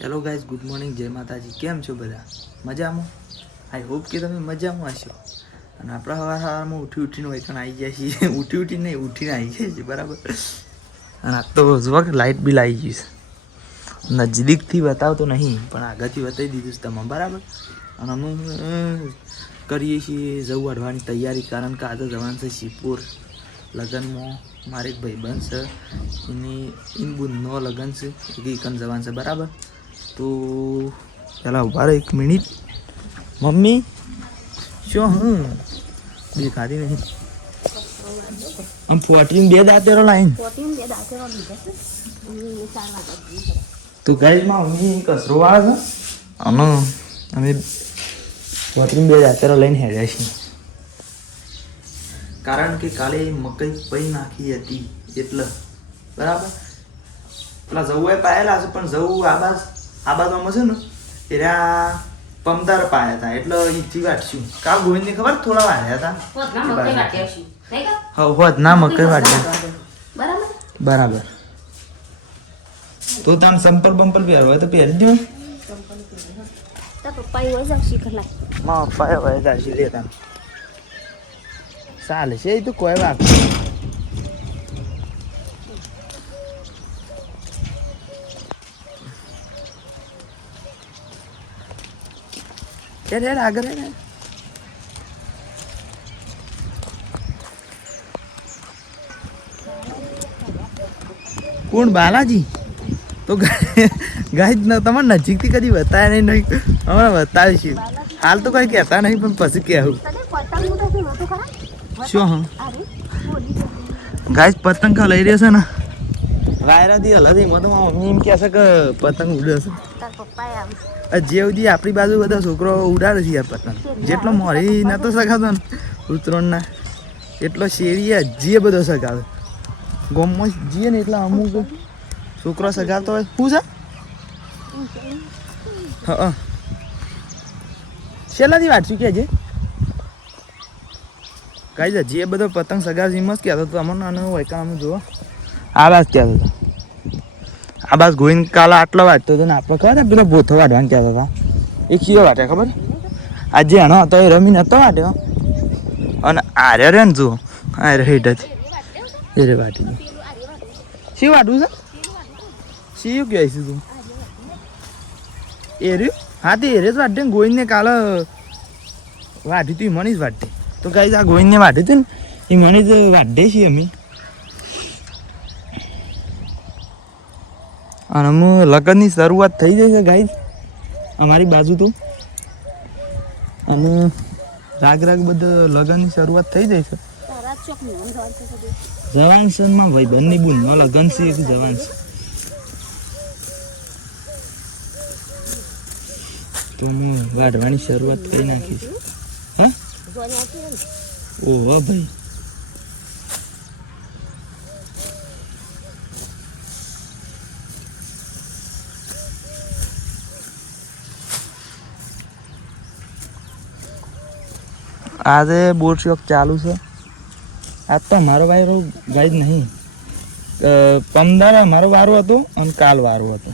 Hello guys, good morning, જય માતાજી. કેમ છો બધા? મજામાં? આઈ હોપ કે તમે મજામાં હશો. અને આપણા સવારમાં ઉઠીને વૈકણ આવી જાય છીએ. ઉઠીને આવી જાય છે, બરાબર. અને આ તો જો લાઇટ બિલ આવી ગઈ છે. નજદીકથી બતાવતો નહીં, પણ આગળથી બતાવી દીધું છે તમે, બરાબર. અને અમે કરીએ છીએ જવું વાઢવાની તૈયારી, કારણ કે આજે જવાનું છે શિવપુર લગ્નમાં. મારે એક ભાઈબંધ છે, એની બુનનો લગ્ન છે, એકન જવાનું છે, બરાબર. તો પેલા ઉભા રહો 1 મિનિટ. મમ્મી શું દેખાતી નહીં. આમ 14 દાંતેરો લાઈન તો ગાઈસ માં મમ્મી કસરો વાળે છે અને અમે 14 દાંતેરો લઈને હેડ્યા છીએ, કારણ કે કાલે મકઈ પઈ નાખી હતી એટલે, બરાબર. પેલા જવું એ પાયેલા છે, પણ જવું આ બાજુમાં છે ને એરા પમદાર પાયા હતા, એટલે ઈથી વાટશું. કાલ ગોવિંદને ખબર થોડા વાળ્યા હતા. હોત ના મકઈ વાટ્યા, બરાબર. તો તાન સંપલ બંપલ પહેરવો હોય તો પહેરી દો. માં પપ્પા હોય જાશી લેતા ચાલે છે, એ તો કોઈ વાત આગળ કોણ? બાલાજી. તો ગાય તમારે નજીકથી કદી બતાવ્યા નહીં, હમણાં બતાવીશું. હાલ તો કઈ કહેતા નહીં, પણ પછી કહેવું શું. હા ગાય પતંગ લઈ રહ્યો છે ને વાયરાથી હલાથી, એમાં તો મમ્મી એમ કહે છે કે પતંગ ઉડે છે. જે સુધી આપણી બાજુ બધા છોકરો ઉડાડે છે યાર પતંગ. જેટલો મોરી નતો સગાતો ને ઉત્તરાયણના, એટલો શેરીએ હજી બધો સગાવે. ગોમમાં જઈએ ને એટલે અમુક છોકરો સગાવતો હોય. શું છે? હા છેલ્લાથી વાંચશું કે છે કાંઈ જે બધો પતંગ સગાવ એમ જ કહેતો હતો. અમને નાનો હોય કે અમે જુઓ આ બાજ કહેતો હતો. આ બાજ ગોઈને કાલે આટલો વાંચતો હતો ને આપણે ખબર પેલો ભોથો વાઢવાનું કહેતો હતા. એક શીરો વાટે ખબર. આજે એનો હતો એ રમી નતો વાટ્યો. અને આરે રે ને જુઓ આરે હેઠ જ એ રે વાટી ગયો. શી વાટવું છે? શી કહે છે તું? એ રહ્યું. હા તે એરે જ વાટે ને ગોઈને કાલે વાટી તું મને જ વાટે. તો ગાઈસ આ ગોઈને વાટી હતી ને એ મને જ વાટે છીએ અમે. અને અમે લગ્નની શરૂઆત થઈ જાય છે ગાઈસ અમારી બાજુ તો. અને રાગ બધું લગ્નની શરૂઆત થઈ જાય છે. જવાનસનમાં ભાઈબંધની બુનનો લગ્ન છે, એક જવાનસ. તો હું વાઢવાની શરૂઆત કરી નાખીશ. હા ઓહો ભાઈ. આજે બોટ શોપ ચાલુ છે. આજ તો મારો વારો ગાઈડ નહીં, 15 મારો વારો હતો અને કાલ વારો હતો,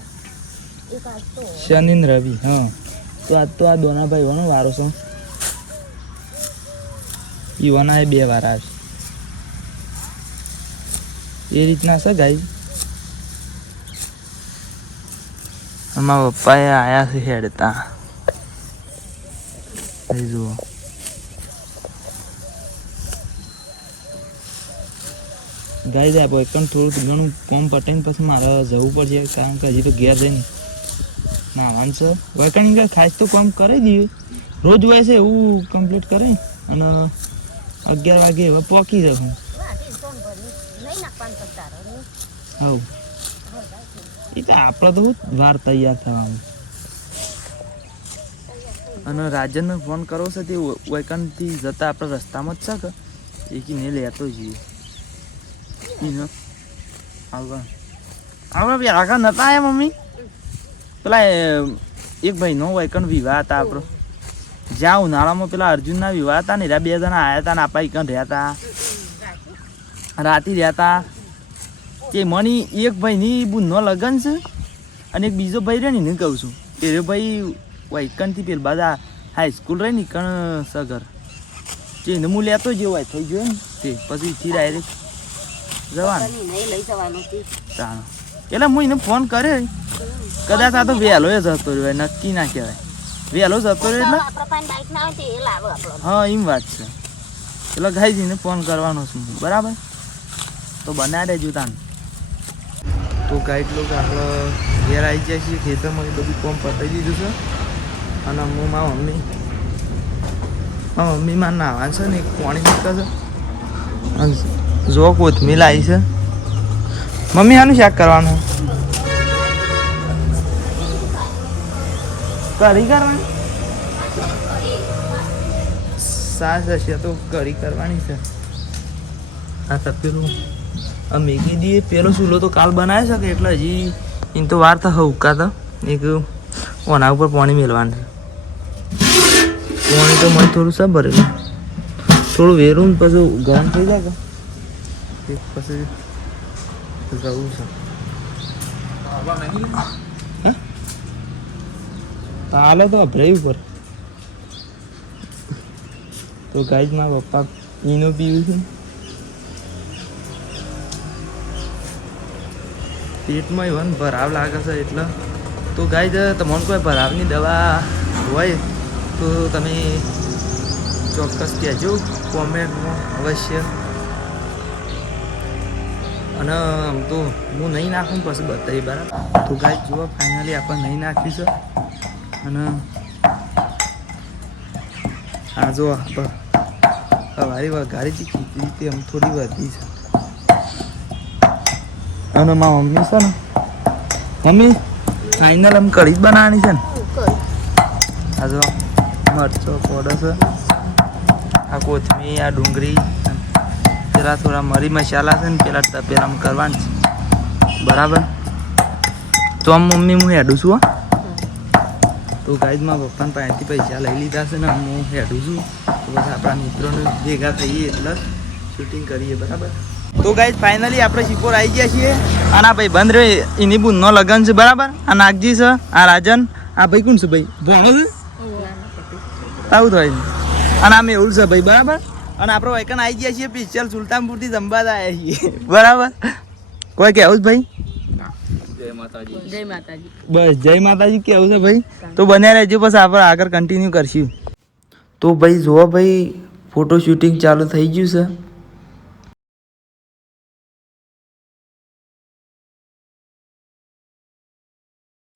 શનિ ને રવિ. હા તો આજ તો આ દોનાભાઈ વાનો વારો છે. એ વના એ 2 વાર આવશે એ રીતના છે ગાઈ. અમારા પપ્પાએ આયા છે હેડતા જુઓ. ગાઈ જાય પણ થોડું ઘણું કોમ પટાઈને પછી મારે જવું પડશે, કારણ કે હજી તો ઘેર જઈને નાવાનું છે. વૈકણ ખાસ તો કામ કરી દઈએ રોજ હોય છે એવું કમ્પ્લીટ કરે અને 11 વાગે હવે પહોંચી જશું. હા એ તો આપણે તો વાર તૈયાર થવાનું. અને રાજનને ફોન કરવો છે તે વૈકણથી જતા આપણે રસ્તામાં જ છે કે એકને લેતો જઈએ. આપણે આગળ નતા આવ્યા મમ્મી. પેલા એક ભાઈનો વૈકણ વિવાહ હતા આપણો, જ્યાં ઉનાળામાં પેલા અર્જુનના વિવાહ હતા ને, એરા 2 જણા આવ્યા હતા ને આપણા એકણ રહ્યા હતા, રાતી રહ્યા હતા. કે મની એક ભાઈની બુનનો લગ્ન છે અને એક બીજો ભાઈ રહ્યો ને એને કહું છું એ ભાઈ વૈકનથી પેલ બધા હાઈસ્કૂલ રહી ને કણ સગર એને હું લેતો જ હોય થઈ ગયો ને તે પછી થી ડાયરેક્ટ જવાનું ચાલો એટલે હું એને ફોન કરે કદાચ આ તો વહેલો જતો રહ્યો નક્કી ના કહેવાય વહેલો જતો રહ્યો એટલે હા એમ વાત છે એટલે ગાઈજીને ફોન કરવાનો છું બરાબર તો બનાવી દેજો તાન તો ગાઈડ લોકો આપણે ઘેર આવી જાય છીએ ખેતરમાં બધું કોમ પતાવી દીધું છે અને હું મારા મમ્મી માં નાવા છે ને એક પાણી નીકળે છે અને જો કોથમીર આવી છે મમ્મી આનું શાક કરવાનું કઢી કરવાની સાસ હશે તો કઢી કરવાની છે હા તો પેલું મેગી દઈએ પેલો ચૂલો તો કાલ બનાવી શકે એટલે હજી એને તો વાર તો ઉકાતા એક ઓના ઉપર પાણી મેળવાનું છે પાણી તો મને થોડું સા ભરેલું થોડું વેરું પછી ગરમ થઈ જાય કે પછી જવું છે હાલો તો અભરાય ઉપર તો ગાઈડ મારા પપ્પા પીનો પીવું છે પેટમાં એવન ભરાવ લાગે છે એટલે તો ગાઈડ તમને કોઈ ભરાવની દવા હોય તો તમે ચોક્કસ કહેજો કોમેન્ટમાં અવશ્ય અને આમ તો હું નહીં નાખું પછી બતાવી બરાબર તો ગાઈડ જુઓ ફાઇનલી આપણે નહીં નાખી છે અને આ જો હવારી વઘારીથી ખીચડી તે આમ થોડી વધી છે અને મારા મમ્મી છે ને મમ્મી ફાઇનલ આમ કઢી જ બનાવવાની છે ને આ જો મરચો પોડો છે આ કોથમીર આ ડુંગળી પેલા થોડા મરી મસાલા છે ને પેલા તપેલામાં કરવાનું છે બરાબર તો આમ મમ્મી હું હેડું છું તો ગાઈડમાં પપ્પાને પાસેથી પૈસા લઈ લીધા છે ને હું હેડું છું તો બસ આપણા મિત્રોને ભેગા થઈએ એટલે શૂટિંગ કરીએ બરાબર તો ગાઈડ ફાઇનલી આપણે શિકોર આવી ગયા છીએ અને આ ભાઈ બંધ રહે એની બુનનો લગન છે બરાબર આ નાગજી છે આ રાજન આ ભાઈ કોણ છે ભાઈ ભણો છે આવું થાય અને આમ એવું છે ભાઈ બરાબર અને આપણે વૈકન આવી ગયા છીએ પિક્ચર સુલતાનપુરથી જમવાદ આવ્યા છીએ બરાબર કોઈ કહેવું ભાઈ બસ જય માતાજી કેવું છે ભાઈ તો બન્યા રહેજો બસ આપણે આગળ કન્ટિન્યુ કરશું તો ભાઈ જુઓ ભાઈ ફોટો શૂટિંગ ચાલુ થઈ ગયું છે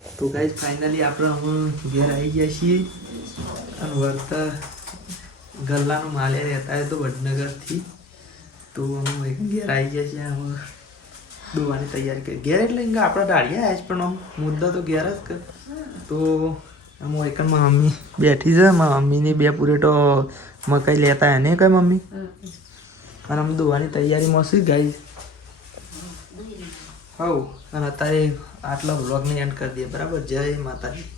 તો ગાઈઝ ફાઇનલી આપણે હું ઘેર આવી ગયા છીએ અને વર્તા ગલ્લાનું માલે રહેતા હોય તો વડનગરથી તો અમે ઘેર આવી ગયા છીએ અમે દોવાની તૈયારી કરી ઘેર એટલે આપણા ડાળીયા આવ્યા છે પણ આમ મુદ્દા તો ઘેર જ કર તો આમ એકનમાં મમ્મી બેઠી છે મારા મમ્મીની બે પૂરેટો મકાઈ લેતા એને કઈ મમ્મી અને અમે દોવાની તૈયારીમાં છે ગાઈઝ હવ અને અત્યારે આટલા વ્લોગને એન્ડ કરી દઈએ બરાબર જય માતાજી